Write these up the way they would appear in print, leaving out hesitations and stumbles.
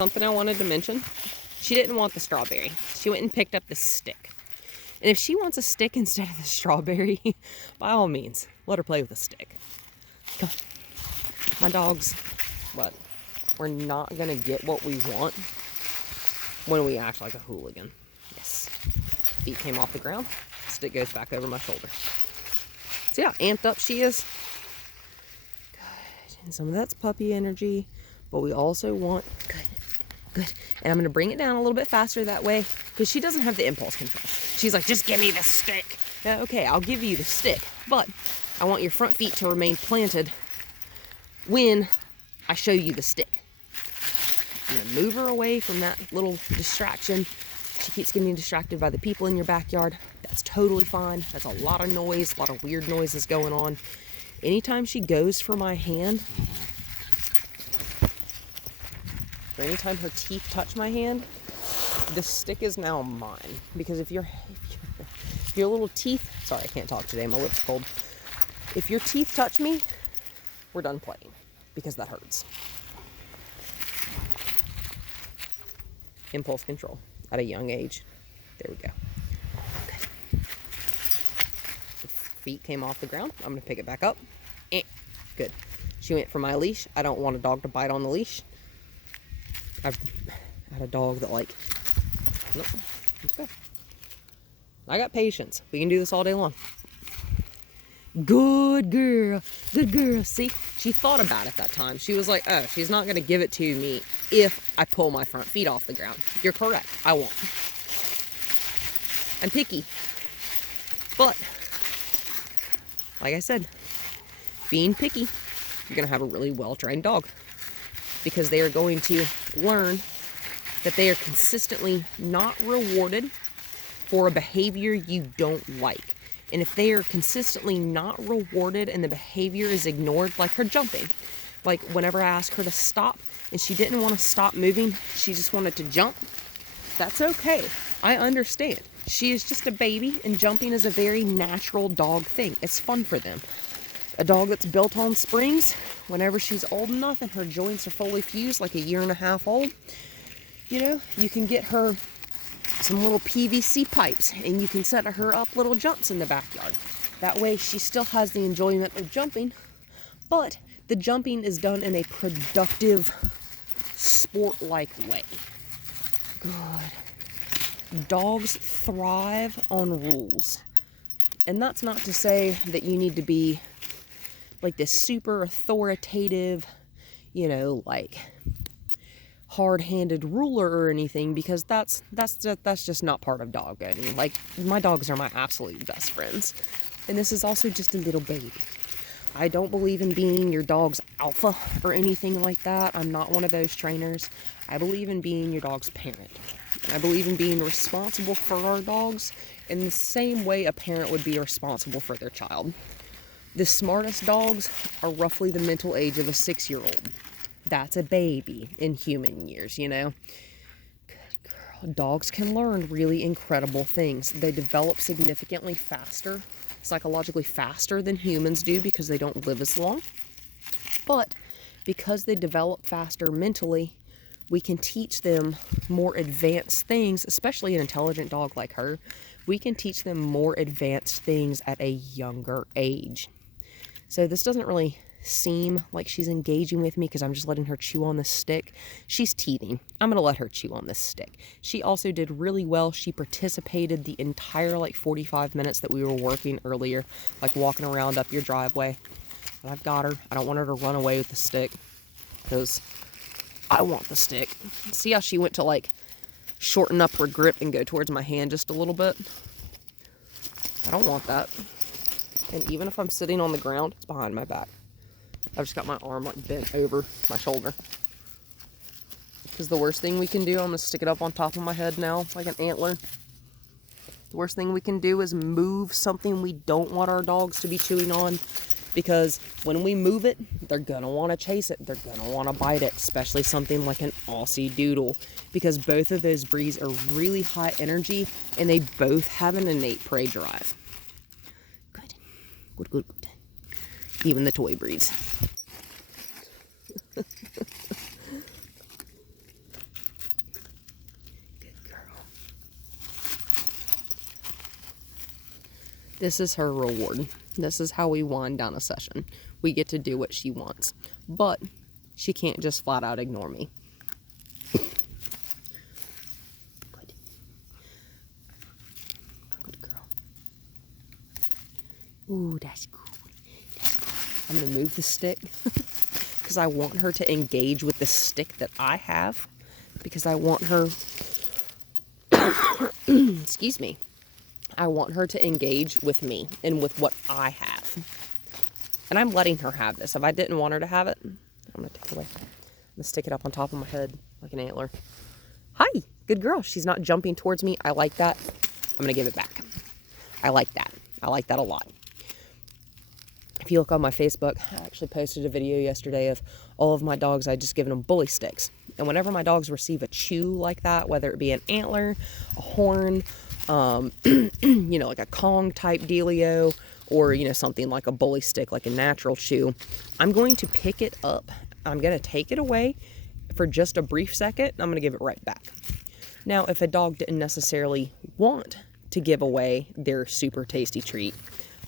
Something I wanted to mention. She didn't want the strawberry. She went and picked up the stick. And if she wants a stick instead of the strawberry, by all means, let her play with a stick. Come on. My dogs, but we're not gonna get what we want when we act like a hooligan. Yes. Feet came off the ground. Stick goes back over my shoulder. See how amped up she is? Good. And some of that's puppy energy, but we also want good. And I'm going to bring it down a little bit faster that way because she doesn't have the impulse control. She's like, just give me the stick. Yeah, okay, I'll give you the stick, but I want your front feet to remain planted when I show you the stick. I'm going to move her away from that little distraction. She keeps getting distracted by the people in your backyard. That's totally fine. That's a lot of noise, a lot of weird noises going on. Anytime she goes for my hand, or anytime her teeth touch my hand, the stick is now mine. Because if your little teeth, sorry, I can't talk today, my lips are cold. If your teeth touch me, we're done playing, because that hurts. Impulse control at a young age. There we go. Okay. The feet came off the ground. I'm gonna pick it back up. Good. She went for my leash. I don't want a dog to bite on the leash. I've had a dog that nope, it's good. I got patience. We can do this all day long. Good girl. Good girl. See, she thought about it that time. She was like, oh, she's not going to give it to me if I pull my front feet off the ground. You're correct. I won't. I'm picky. But, like I said, being picky, you're going to have a really well-trained dog. Because they are going to learn that they are consistently not rewarded for a behavior you don't like. And if they are consistently not rewarded and the behavior is ignored, like her jumping, like whenever I asked her to stop and she didn't want to stop moving, she just wanted to jump, that's okay. I understand. She is just a baby and jumping is a very natural dog thing. It's fun for them. A dog that's built on springs, whenever she's old enough and her joints are fully fused, like 1.5 years old, you know, you can get her some little PVC pipes and you can set her up little jumps in the backyard. That way she still has the enjoyment of jumping, but the jumping is done in a productive, sport-like way. Good. Dogs thrive on rules. And that's not to say that you need to be like this super authoritative, you know, like hard-handed ruler or anything, because that's just not part of dog owning. Like, my dogs are my absolute best friends, and this is also just a little baby. I don't believe in being your dog's alpha or anything like that. I'm not one of those trainers. I believe in being your dog's parent. I believe in being responsible for our dogs in the same way a parent would be responsible for their child. The smartest dogs are roughly the mental age of a 6-year-old. That's a baby in human years, you know? Good girl. Dogs can learn really incredible things. They develop significantly faster, psychologically faster than humans do because they don't live as long. But because they develop faster mentally, we can teach them more advanced things, especially an intelligent dog like her. We can teach them more advanced things at a younger age. So this doesn't really seem like she's engaging with me because I'm just letting her chew on this stick. She's teething. I'm going to let her chew on this stick. She also did really well. She participated the entire 45 minutes that we were working earlier, like walking around up your driveway. And I've got her. I don't want her to run away with the stick because I want the stick. See how she went to shorten up her grip and go towards my hand just a little bit? I don't want that. And even if I'm sitting on the ground, it's behind my back. I've just got my arm bent over my shoulder. Because the worst thing we can do, I'm going to stick it up on top of my head now, like an antler. The worst thing we can do is move something we don't want our dogs to be chewing on. Because when we move it, they're going to want to chase it. They're going to want to bite it, especially something like an Aussie Doodle. Because both of those breeds are really high energy, and they both have an innate prey drive. Good. Even the toy breeds. This is her reward. This is how we wind down a session. We get to do what she wants. But she can't just flat out ignore me. Good. Good girl. Ooh, that's good. I'm going to move the stick because I want her to engage with the stick that I have, because I want her, excuse me, I want her to engage with me and with what I have. And I'm letting her have this. If I didn't want her to have it, I'm going to take it away. I'm going to stick it up on top of my head like an antler. Hi, good girl. She's not jumping towards me. I like that. I'm going to give it back. I like that. I like that a lot. If you look on my Facebook, I actually posted a video yesterday of all of my dogs. I just given them bully sticks. And whenever my dogs receive a chew like that, whether it be an antler, a horn, you know, like a Kong type dealio, or, you know, something like a bully stick, like a natural chew, I'm going to pick it up. I'm going to take it away for just a brief second. And I'm going to give it right back. Now, if a dog didn't necessarily want to give away their super tasty treat,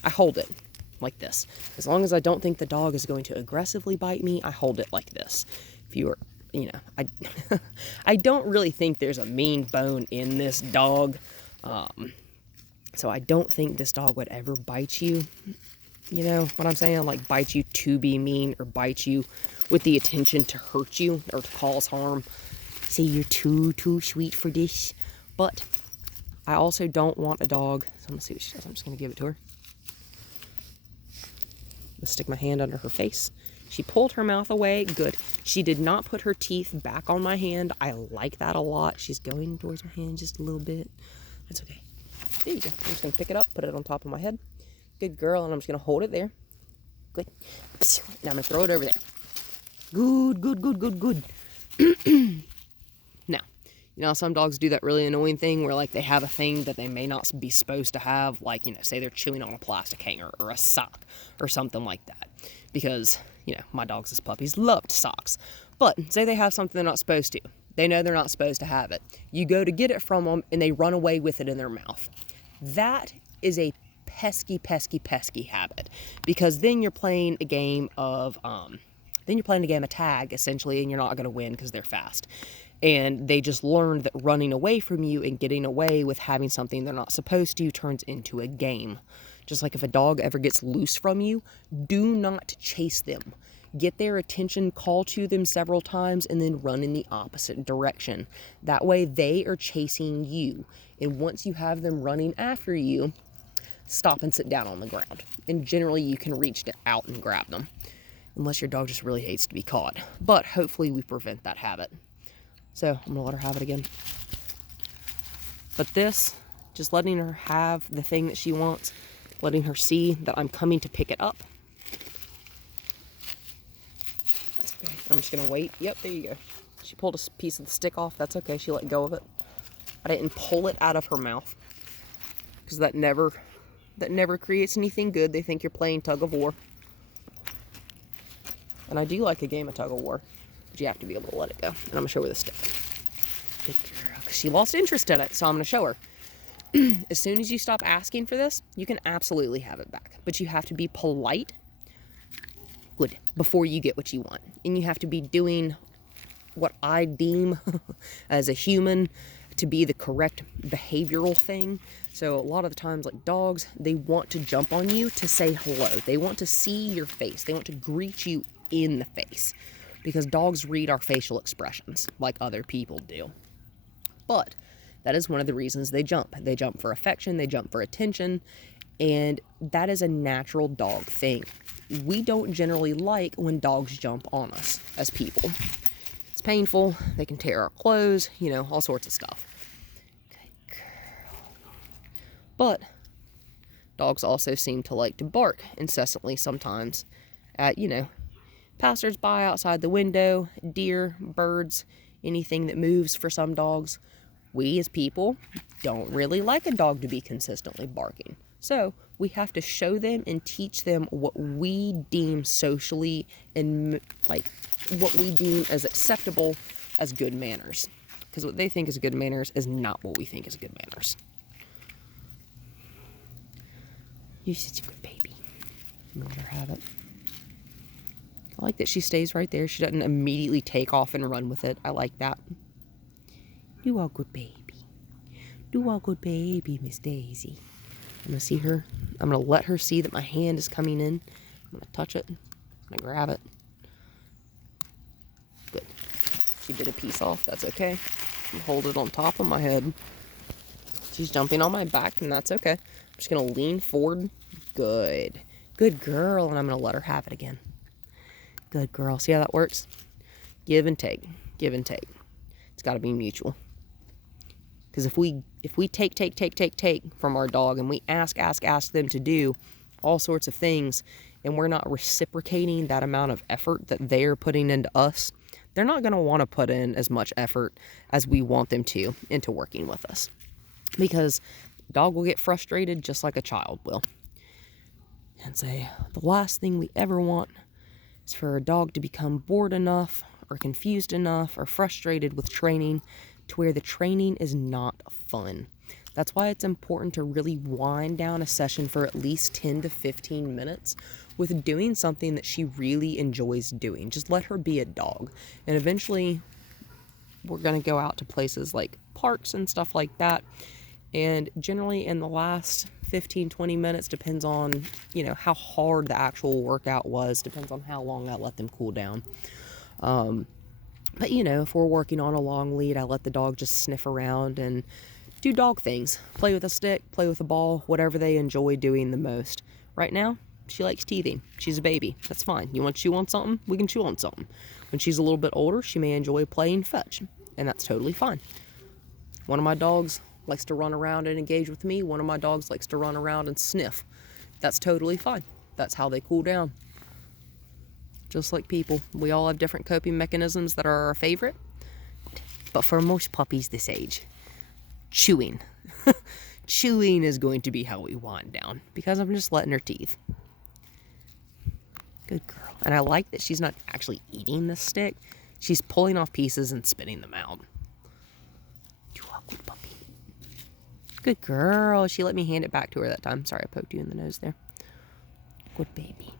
I hold it like this. As long as I don't think the dog is going to aggressively bite me, I hold it like this. If you are, you know, I don't really think there's a mean bone in this dog. So I don't think this dog would ever bite you. You know what I'm saying? Like bite you to be mean, or bite you with the intention to hurt you or to cause harm. Say you're too sweet for this. But I also don't want a dog. So I'm gonna see what she does. I'm just gonna give it to her. Let's stick my hand under her face. She pulled her mouth away. Good. She did not put her teeth back on my hand. I like that a lot. She's going towards my hand just a little bit. That's okay. There you go. I'm just going to pick it up, put it on top of my head. Good girl. And I'm just going to hold it there. Good. Now I'm going to throw it over there. Good, good, good, good, good. Now, you know, some dogs do that really annoying thing where, like, they have a thing that they may not be supposed to have. Like, you know, say they're chewing on a plastic hanger or a sock or something like that. Because, you know, my dogs as puppies loved socks. But say they have something they're not supposed to. They know they're not supposed to have it. You go to get it from them and they run away with it in their mouth. That is a pesky, pesky, pesky habit. Because then you're playing a game of, tag, essentially, and you're not going to win because they're fast. And they just learned that running away from you and getting away with having something they're not supposed to turns into a game. Just like if a dog ever gets loose from you, do not chase them. Get their attention, call to them several times, and then run in the opposite direction. That way they are chasing you. And once you have them running after you, stop and sit down on the ground. And generally you can reach out and grab them. Unless your dog just really hates to be caught. But hopefully we prevent that habit. So I'm going to let her have it again. But this, just letting her have the thing that she wants, letting her see that I'm coming to pick it up. That's okay. I'm just going to wait. Yep, there you go. She pulled a piece of the stick off. That's okay. She let go of it. I didn't pull it out of her mouth. Because that never creates anything good. They think you're playing tug of war. And I do like a game of tug of war. But you have to be able to let it go. And I'm going to show her the stick. Good girl. Because she lost interest in it. So I'm going to show her. As soon as you stop asking for this, you can absolutely have it back. But you have to be polite. Good. Before you get what you want. And you have to be doing what I deem as a human to be the correct behavioral thing. So a lot of the times, like dogs, they want to jump on you to say hello. They want to see your face. They want to greet you in the face. Because dogs read our facial expressions like other people do. But that is one of the reasons they jump. They jump for affection, they jump for attention, and that is a natural dog thing. We don't generally like when dogs jump on us as people. It's painful, they can tear our clothes, you know, all sorts of stuff. Good girl. But dogs also seem to like to bark incessantly sometimes at, you know, passersby outside the window, deer, birds, anything that moves for some dogs. We as people don't really like a dog to be consistently barking. So we have to show them and teach them what we deem socially and like what we deem as acceptable as good manners. Because what they think is good manners is not what we think is good manners. You're such a good baby. I'm gonna let her have it. I like that she stays right there. She doesn't immediately take off and run with it. I like that. You are a good baby. You are a good baby, Miss Daisy. I'm gonna see her. I'm gonna let her see that my hand is coming in. I'm gonna touch it. I'm gonna grab it. Good. She bit a piece off. That's okay. Hold it on top of my head. She's jumping on my back, and that's okay. I'm just gonna lean forward. Good. Good girl. And I'm gonna let her have it again. Good girl. See how that works? Give and take. Give and take. It's got to be mutual. Because if we take from our dog and we ask them to do all sorts of things, and we're not reciprocating that amount of effort that they're putting into us, they're not going to want to put in as much effort as we want them to into working with us. Because dog will get frustrated just like a child will. And say, the last thing we ever want is for a dog to become bored enough or confused enough or frustrated with training to where the training is not fun. That's why it's important to really wind down a session for at least 10 to 15 minutes with doing something that she really enjoys doing. Just let her be a dog. And eventually we're going to go out to places like parks and stuff like that. And generally in the last 15-20 minutes, depends on, how hard the actual workout was, depends on how long I let them cool down. But if we're working on a long lead, I let the dog just sniff around and do dog things. Play with a stick, play with a ball, whatever they enjoy doing the most. Right now, she likes teething. She's a baby. That's fine. You want to chew on something? We can chew on something. When she's a little bit older, she may enjoy playing fetch, and that's totally fine. One of my dogs likes to run around and engage with me. One of my dogs likes to run around and sniff. That's totally fine. That's how they cool down. Just like people, we all have different coping mechanisms that are our favorite. But for most puppies this age, chewing. Chewing is going to be how we wind down, because I'm just letting her teeth. Good girl. And I like that she's not actually eating the stick. She's pulling off pieces and spitting them out. You are a good puppy. Good girl. She let me hand it back to her that time. Sorry, I poked you in the nose there. Good baby.